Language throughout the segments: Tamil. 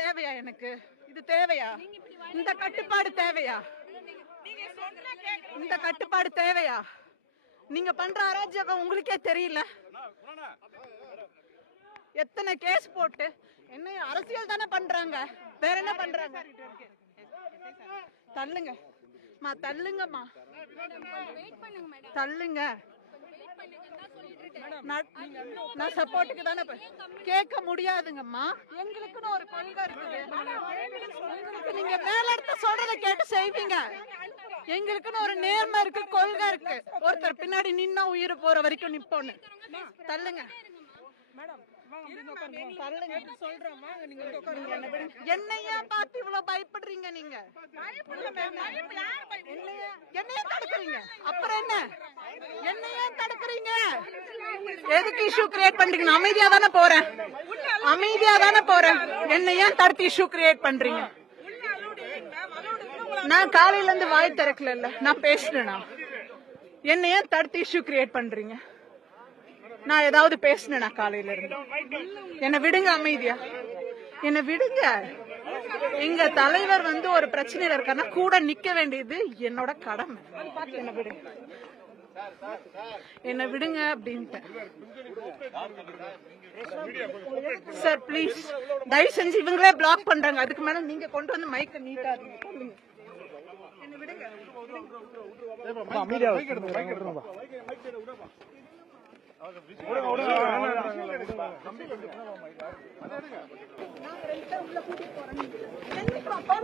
தேவையா? எனக்கு இது தேவையா? இந்த கட்டுப்பாடு தேவையா? இந்த கட்டுப்பாடு தேவையா? நீங்க பண்ற அராஜகம் உங்களுக்கே தெரியல. எத்தனை கேஸ் போட்டு என்ன அரசியல் தானே பண்றாங்க, வேற என்ன பண்றாங்க? தள்ளுங்க தள்ளுங்கம்மா, தள்ளுங்க. நான் சப்போர்ட்டுக்கு தானே கேட்க முடியாதுங்கம்மா. எங்களுக்குன்னு ஒரு கொள்கை இருக்குது. நீங்க மேல இடத்த சொல்றதை கேட்டு செய்வீங்க. எங்களுக்குன்னு ஒரு நேர்மை இருக்கு, கொள்கை இருக்கு. ஒருத்தர் பின்னாடி நின்னா உயிர் போற வரைக்கும் நிப்போன்னு. தள்ளுங்க. என்னையா பார்த்து இவ்வளவு பயப்படுறீங்க? நீங்க என்னையா தடுக்கிறீங்க? அப்புறம் என்ன என்னையா தடுக்கிறீங்க? எதுக்கு இஷ்யூ கிரியேட் பண்றீங்க? அமைதியா தானே போறேன், அமைதியா தானே போறேன். என்னையா தடுத்து இஷ்யூ கிரியேட் பண்றீங்க? நான் காலையில இருந்து வாய் திறக்கல, நான் பேசுறேனா? என்னையா தடுத்து இஷ்யூ கிரியேட் பண்றீங்க? நான் ஏதாவது பேசினேனா காலையில இருந்து? என்ன விடுங்க, அமைதியா என்ன விடுங்க. எங்க தலைவர் ஒரு பிரச்சனையில இருக்காருன்னா கூட நிக்க வேண்டியது என்னோட கடமை. என்ன விடுங்க, என்ன விடுங்க அப்படின்ட்டு. சார் ப்ளீஸ், தயவு செஞ்சு இவங்களே பிளாக் பண்றாங்க. அதுக்கு மேல நீங்க கொண்டு வந்து மைக்க நீட்டா என்ன விடுங்க.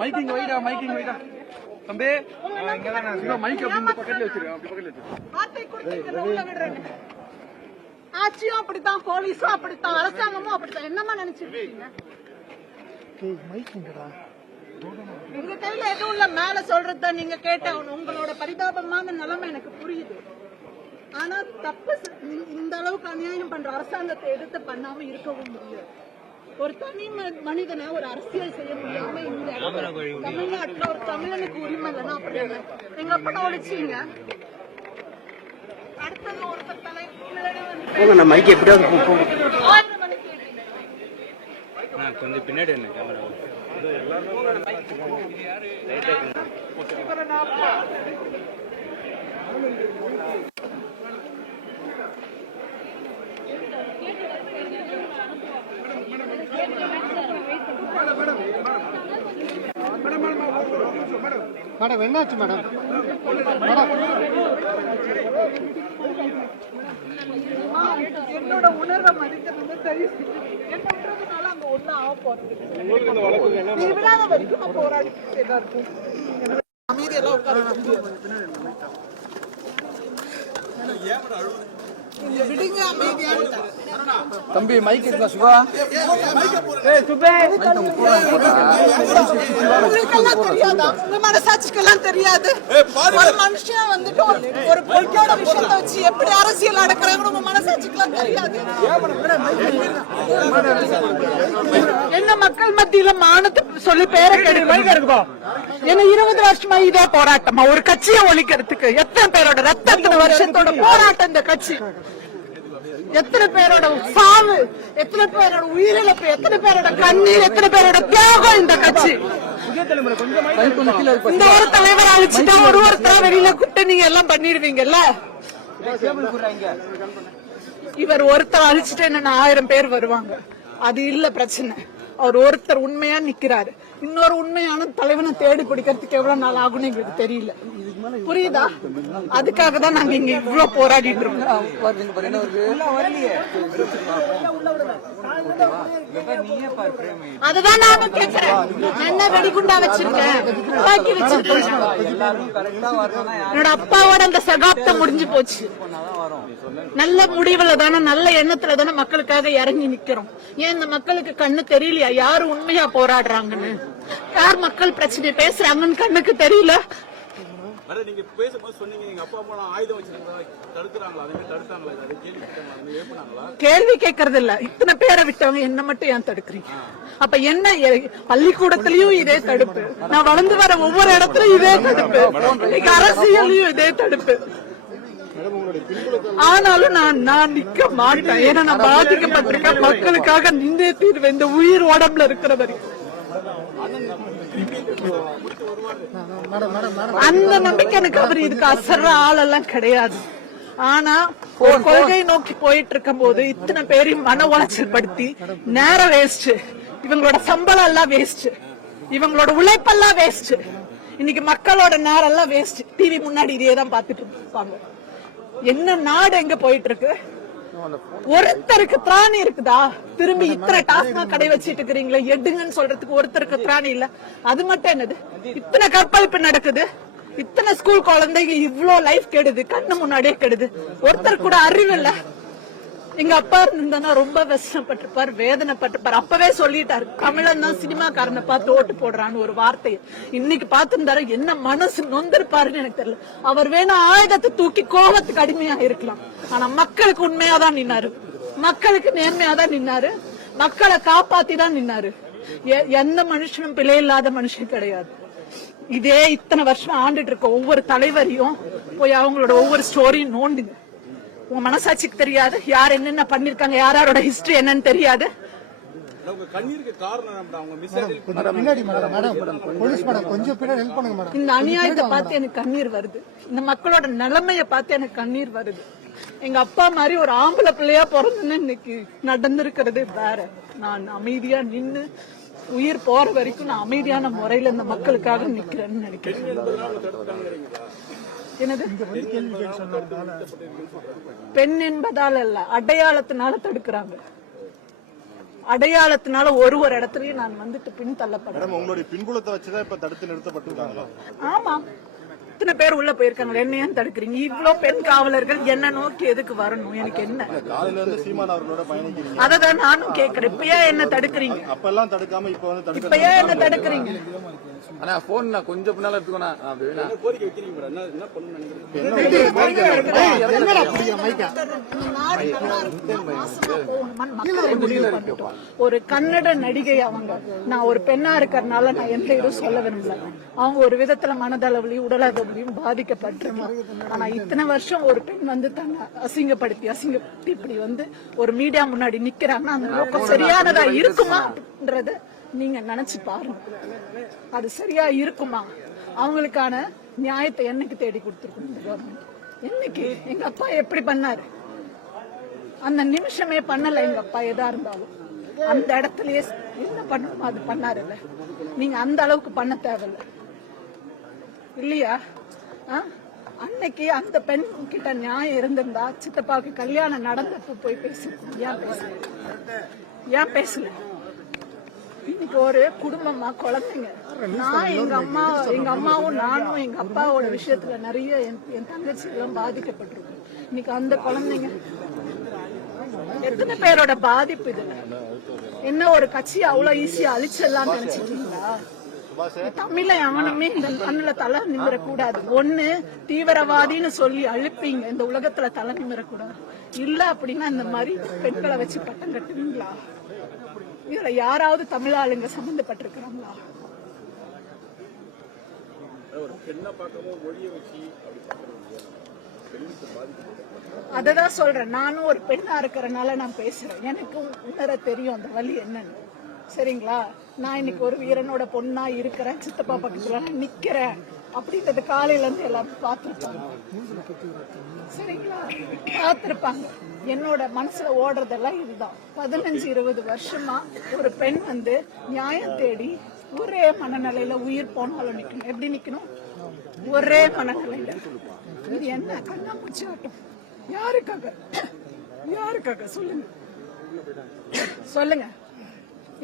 மைக்கிங் வைடா, மைக்கிங் வைடா தம்பி. மைக் அப்படி பக்கத்துல வச்சிருக்கேன். ஆட்சியும் அப்படித்தான், போலீஸும் அப்படித்தான், அரசாங்கமும் அப்படித்தான். என்னமா நினைச்சிருக்கீங்க? உங்க கையில எதுவும் இல்ல. மேல சொல்றத நீங்க கேட்ட உங்களோட பரிதாபமான நிலைமை எனக்கு புரியுது. ஆனா தப்பு இந்த அளவுக்கு அநியாயம் பண்ற அரசாங்கத்தை எடுத்து பண்ணாம இருக்கவும் முடியாது. ஒரு தனி மனிதனை ஒரு அரசியல் செய்ய முடியாம இந்த தமிழ்நாட்டுல ஒரு தமிழனுக்கு உரிமை இல்லைன்னா அப்படி எங்க அப்பா ஒழிச்சீங்க. அடுத்தது ஒருத்தர் தலைவர் மைக் எப்படியாவது கொஞ்சம் பின்னாடி என்ன கேமரா மேடம் என்னாச்சு மேடம்? என்னோட உணர்வை மதிக்கிறது தெரியும். என்னன்றதுனால அங்க ஒன்னும் ஆக போறது விடாத வரைக்கும் நான் போராடிட்டு தான் இருக்கும். அமைதியெல்லாம் உட்கார விடுங்க, அமைதியா தம்பி. மைக் இருக்கா சிவா? உங்களுக்கெல்லாம் தெரியாதா? உங்க மனசாட்சிக்கெல்லாம் தெரியாது? ஒரு மனுஷன் ஒரு பொய்யோட விஷயத்தை வச்சு எப்படி அரசியல் நடக்கிறாங்கன்னு உங்க மனசாட்சிக்கெல்லாம் தெரியாது? என்ன மக்கள் மத்தியில மானத்தை சொல்லி பேரை கெடுக்க என்ன 20 வருஷமா இதே போராட்டமா? ஒரு கட்சியை ஒழிக்கிறதுக்கு எத்தனை பேரோட ரத்தத்தனை வருஷத்தோட போராட்டம் இந்த கட்சி. எத்தனை பேரோட சாவு, எத்தனை பேரோட உயிரிழப்பு, எத்தனை பேரோட கண்ணீர், எத்தனை பேரோட தியாகம் இந்த கட்சி. இந்த ஒரு தலைவர் அழிச்சுட்டா ஒருத்தரா வெளியில கூப்பிட்டு நீங்க எல்லாம் பண்ணிடுவீங்கல்ல. இவர் ஒருத்தர் அழிச்சுட்டு என்ன 1000 பேர் வருவாங்க. அது இல்ல பிரச்சனை. அவர் ஒருத்தர் உண்மையா நிக்கிறாரு. இன்னொரு உண்மையான தலைவனை தேடி பிடிக்கிறதுக்கு எவ்வளவு நாள் ஆகும்னு எங்களுக்கு தெரியல. புரியுதா? அதுக்காக தான் நாங்க இங்க இவ்வளவு போராடிட்டு இருக்கோம். அதுதான் நாம கேக்குறேன். என்ன வெடிகுண்டா வச்சிருக்கேன், துப்பாக்கி வச்சிருக்கேன். என்னோட அப்பாவோட அந்த சகாப்தம் முடிஞ்சு போச்சு. நல்ல முடிவுல தானே, நல்ல எண்ணத்துல தானே மக்களுக்காக இறங்கி நிக்கிறோம். ஏன் இந்த மக்களுக்கு கண்ணு தெரியலையா யாரு உண்மையா போராடுறாங்கன்னு, யார் மக்கள் பிரச்சனை பேசுறாங்கன்னு கண்ணுக்கு தெரியல? நீங்க பேசும்போது சொன்னீங்க எங்க அப்பா அம்மா ஆயுதம் வச்சிருக்காங்க, தடுக்கிறாங்களா? அதே தடுத்தாங்களா? கேள்வி கேட்கறது இல்ல. இத்தனை பேரை விட்டவங்க என்ன மட்டும் ஏன் தடுக்கிறீங்க? அப்ப என்ன? பள்ளிக்கூடத்திலயும் இதே தடுப்பு, நான் வளர்ந்து வர ஒவ்வொரு இடத்துலயும் இதே தடுப்பு, அரசியலையும் இதே தடுப்பு. ஆனாலும் நான் நிக்க மாட்டேன். ஏன்னா நான் பாதிக்கப்பட்டிருக்கேன். மக்களுக்காக நின்றே தீர்வேன் இந்த உயிர் உடம்புல இருக்கிற வரைக்கும். அந்த நம்பிக்கை எனக்கு அவர் இதுக்கு அசர்ற ஆளெல்லாம் கிடையாது. ஆனா ஒரு கொள்கை நோக்கி போயிட்டு இருக்கும் போது இத்தனை பேரையும் மன உளைச்சல் படுத்தி நேரம் வேஸ்ட், இவங்களோட சம்பளம் எல்லாம் வேஸ்ட், இவங்களோட உழைப்பெல்லாம் வேஸ்ட், இன்னைக்கு மக்களோட நேரம் எல்லாம் வேஸ்ட். டிவி முன்னாடி இதே தான் பாத்துட்டு இருப்பாங்க. என்ன நாடு எங்க போயிட்டு இருக்கு? ஒருத்தருக்கு திராணி இருக்குதா? திரும்பி இத்தனை டாஸ்மாக் கடை வச்சிட்டு இருக்கிறீங்களா, எடுங்கன்னு சொல்றதுக்கு ஒருத்தருக்கு திராணி இல்ல. அது மட்டும் என்னது, இத்தனை கற்பழிப்பு நடக்குது, இத்தனை ஸ்கூல் குழந்தைங்க இவ்ளோ லைஃப் கெடுது, கண்ணு முன்னாடியே கெடுது, ஒருத்தர் கூட அறிவு இல்ல. எங்க அப்பா இருந்தா ரொம்ப கஷ்டப்பட்டிருப்பார், வேதனைப்பட்டிருப்பார். அப்பவே சொல்லிட்டாரு, தமிழன் தான் சினிமாக்காரனை பார்த்து ஓட்டு போடுறான்னு ஒரு வார்த்தையை. இன்னைக்கு பார்த்திருந்தாரு, என்ன மனசு நொந்திருப்பாருன்னு எனக்கு தெரியல. அவர் வேணா ஆயுதத்தை தூக்கி கோபத்துக்கு அடிமையா இருக்கலாம், ஆனா மக்களுக்கு உண்மையாதான் நின்னாரு, மக்களுக்கு நேர்மையாதான் நின்னாரு, மக்களை காப்பாத்தி தான் நின்னாரு. எந்த மனுஷனும் பிழை இல்லாத மனுஷன் கிடையாது. இதே இத்தனை வருஷம் ஆண்டுட்டு இருக்க ஒவ்வொரு தலைவரையும் போய் அவங்களோட ஒவ்வொரு ஸ்டோரியும் நோண்டுங்க. உங்க மனசாட்சிக்கு தெரியாது யார் என்னென்ன பண்ணிருக்காங்க, யாரோட ஹிஸ்டரி என்னன்னு தெரியாது. இந்த அநியாயத்தை பார்த்து எனக்கு கண்ணீர் வருது, இந்த மக்களோட நிலைமைய பார்த்து எனக்கு கண்ணீர் வருது. எங்க அப்பா மாதிரி ஒரு ஆம்பளை பிள்ளையா பிறந்துன்னு இன்னைக்கு நடந்திருக்கிறது வேற. நான் அமைதியா நின்னு உயிர் போற வரைக்கும் நான் அமைதியான முறையில இந்த மக்களுக்காக நிக்கிறேன்னு நினைக்கிறேன். என்னது பெண் என்பதால அல்ல, அடையாளத்தினால தடுக்கிறாங்க. அடையாளத்தினால ஒரு இடத்துலயும் நான் வந்துட்டு பின் தள்ளப்படுறேன். உங்களுடைய பின்புலத்தை வச்சுதான் இப்ப தடுத்து நிறுத்தப்பட்டிருக்காங்க. ஆமா, இத்தனை பேர் உள்ள போயிருக்காங்க, என்ன ஏன் தடுக்கிறீங்க? இவ்வளவு பெண் காவலர்கள் என்ன நோக்கி எதுக்கு வரணும்? எனக்கு என்ன? காலையில இருந்து சீமான் அவர்களோட பயணிக்கிறீங்க, அததான் நானும் கேக்குறேன். இப்ப ஏன் என்ன தடுக்கிறீங்க? அப்பெல்லாம் தடுக்காம இப்ப வந்து இப்ப ஏன் என்ன தடுக்கிறீங்க? ஆனா போன் கொஞ்சம் பின்னால எடுத்துக்கோண்ணா. ஒரு கன்னட நடிகை அவங்க, நான் ஒரு பெண்ணா இருக்கிறதுனால நான் எந்த இதுவும் சொல்ல விரும்பல. அவங்க ஒரு விதத்துல மனதளவுலையும் உடலளவுலையும் பாதிக்கப்பட்டிருக்காங்க. ஆனா இத்தனை வருஷம் ஒரு பெண் வந்து தன்னை அசிங்கப்படுத்தி இப்படி வந்து ஒரு மீடியா முன்னாடி நிக்கிறாங்கன்னா அந்த நோக்கம் சரியானதா இருக்குமான்றது நீங்க நினைச்சு பாருங்க. அது சரியா இருக்குமா? அவங்களுக்கான நியாயத்தை என்னைக்கு தேடி கொடுத்துருக்கணும்? என்னைக்கு? எங்க அப்பா எப்படி பண்ணாரு? அந்த நிமிஷமே பண்ணல. எங்க அப்பா எதா இருந்தாலும் அந்த இடத்துலயே என்ன பண்ணணுமோ அது பண்ணாருல்ல. நீங்க அந்த அளவுக்கு பண்ண தேவையில்ல இல்லையா? அன்னைக்கு அந்த பெண் கிட்ட நியாயம் இருந்திருந்தா சித்தப்பாவுக்கு கல்யாணம் நடந்தப்ப போய் பேசிருக்கோம். ஏன் பேசல? இன்னைக்கு ஒரு குடும்பமா குழந்தைங்க, நான் எங்க அம்மாவும் நானும் எங்க அப்பாவோட விஷயத்துல நிறைய என் தங்கச்சி எல்லாம் பாதிக்கப்பட்டிருக்கோம். இன்னைக்கு அந்த குழந்தைங்க எத்தனை பேரோட பாதிப்பு இதுல? என்ன ஒரு கட்சி அவ்வளவு ஈஸியா அழிச்சிடலாம் நினைச்சிட்டீங்களா? தமிழ அவனுமே இந்த மண்ணுல தலை நிமிரக்கூடாது. ஒண்ணு தீவிரவாதின்னு சொல்லி அழுப்பீங்க, இந்த உலகத்துல தலை நிமிரக்கூடாது. இல்ல அப்படின்னா இந்த மாதிரி பெண்களை வச்சு பட்டம் கட்டுவீங்களா? இதுல யாராவது தமிழ் ஆளுங்க சம்பந்தப்பட்டிருக்கிறாங்களா? அததான் சொல்றேன், நானும் ஒரு பெண்ணா இருக்கிறனால நான் பேசுறேன். எனக்கு உணர தெரியும் அந்த வலி என்னன்னு. சரிங்களா? நான் இன்னைக்கு ஒரு வீரனோட பொண்ணா இருக்கிறேன், சித்தப்பா பக்கத்துல நிக்கிறேன் அப்படின்றது காலையில இருந்து எல்லாரும் பார்த்திருப்பாங்க. சரிங்களா? பார்த்திருப்பாங்க. என்னோட மனசுல ஓடுறதெல்லாம் இதுதான். 15-20 வருஷமா ஒரு பெண் வந்து நியாயம் தேடி ஒரே மனநிலையில உயிர் போனாலும் நிக்கணும். எப்படி நிக்கணும்? ஒரே மனநிலையில. இது என்ன கண்ணாமூச்சி ஆட்டம்? யாருக்காக சொல்லுங்க, சொல்லுங்க.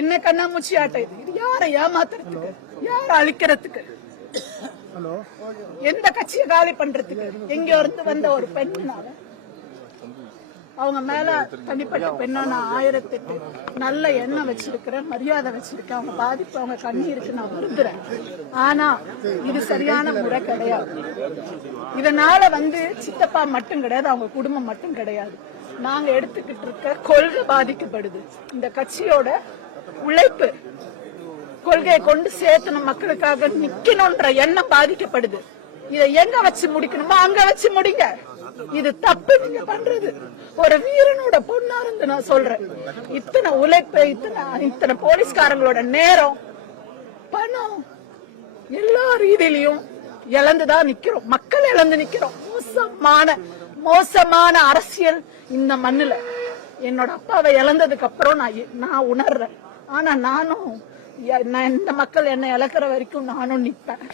என்ன கண்ணாமூச்சி ஆட்டம் இது? இது யாரை ஏமாத்துறதுக்கு, யார அழிக்கிறதுக்கு, எந்த கட்சியை காலி பண்றதுக்கு? எங்க இருந்து வந்த ஒரு பெண்ணால அவங்க மேல தனிப்பட்ட பெண்ணா நான் 1008 நல்ல எண்ணம் வச்சிருக்கிறேன், மரியாதை வச்சிருக்கேன். அவங்க பாதிப்பு, அவங்க கண்ணீருக்கு நான் வருந்துறேன். ஆனா இது சரியான முறை கிடையாது. இதனால வந்து சித்தப்பா மட்டும் கிடையாது, அவங்க குடும்பம் மட்டும் கிடையாது, நாங்க எடுத்துக்கிட்டு இருக்க கொள்கை பாதிக்கப்படுது. இந்த கட்சியோட உழைப்பு, கொள்கையை கொண்டு சேர்த்து மக்களுக்காக நிக்கணும்ன்ற எண்ணம் பாதிக்கப்படுது. இதை எங்க வச்சு முடிக்கணுமோ அங்க வச்சு முடிங்க. இது தப்பு நீங்க பண்றது. ஒரு வீரனோட பொண்ணா இருந்து நான் சொல்றேன், இத்தனை உழைப்பு, இத்தனை போலீஸ்காரங்களோட நேரம் பணம் எல்லா ரீதியிலையும் இழந்துதான் நிக்கிறோம். மக்கள் இழந்து நிக்கிறோம். மோசமான அரசியல் இந்த மண்ணுல. என்னோட அப்பாவை இழந்ததுக்கு அப்புறம் நான் உணர்றேன். ஆனா நானும் இந்த மக்கள் என்ன இழக்கிற வரைக்கும் நானும் நிப்பேன்.